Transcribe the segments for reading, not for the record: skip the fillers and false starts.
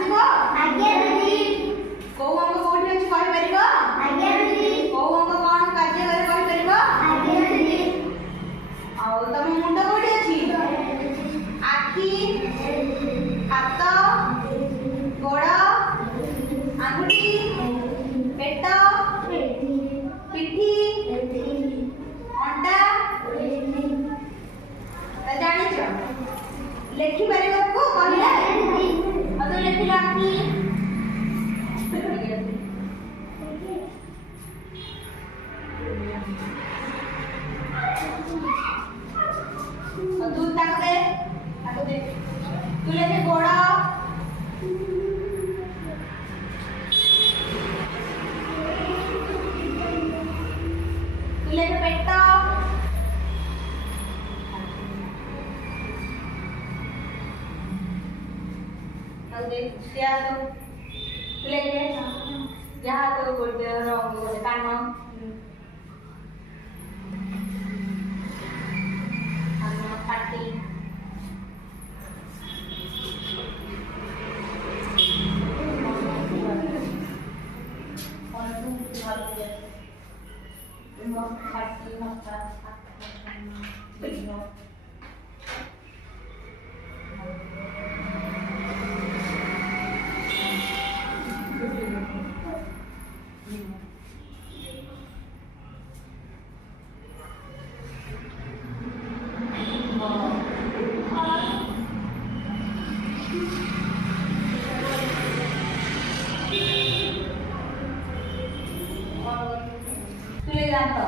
आसीबो आज्ञा दीदी को अंग कोठी अछि कहि परिबो आज्ञा दीदी को अंग कोन कार्य करे कहि परिबो आज्ञा दीदी आ तम मुंड कोठी अछि आखी हाथ गोड़ आंगुठी पेट पिठी अंडा जानी छ लेखि परिबो को कहले अतो लेखिला आखी तू तक दे तू लेके गोड़ तू लेके पेट दे क्या तो तू लेके जहाँ तो बोलते रंग बोलते कान पाटी तुले जातो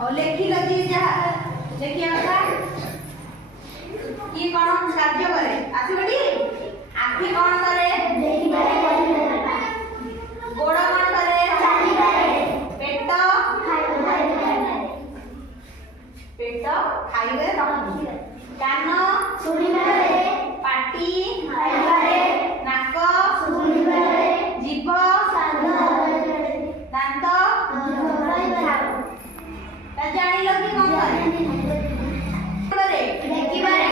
और लेखी लगी जा लेखी आका ये कौन कार्य करे आसी बडी आखी कौन करे लेखी करे गोड़ कौन करे चाली करे पेट खाइबे कान सुनिबारे पाटी खाइबारे नाक सुनिबारे जीभ दांत जानी लो कि कौन करे देखिबारे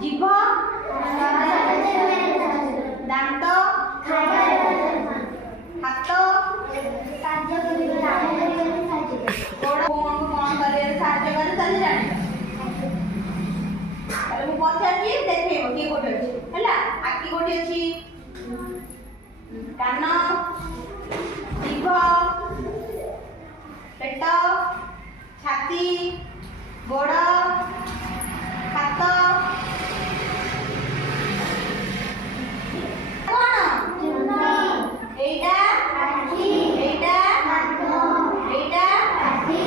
जीभ दांत हाथ कार्य गोड़ कौन करे साहाय्य करे ताले जानी ताले मु पछाची देखैबो की कोठी अछि हैला आखी कोठी अछि कान जीभ पेट छाती गोड़ हाथ कोन एटा आखी एटा हाथ एटा आखी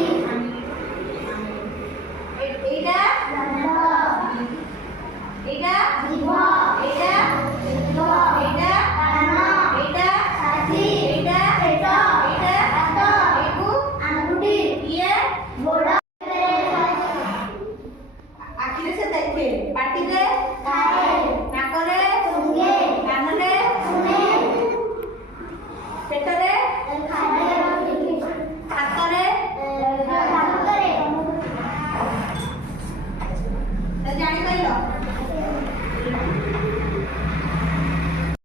एटा दांत एटा जीभ एटा कान एटा छाती एटा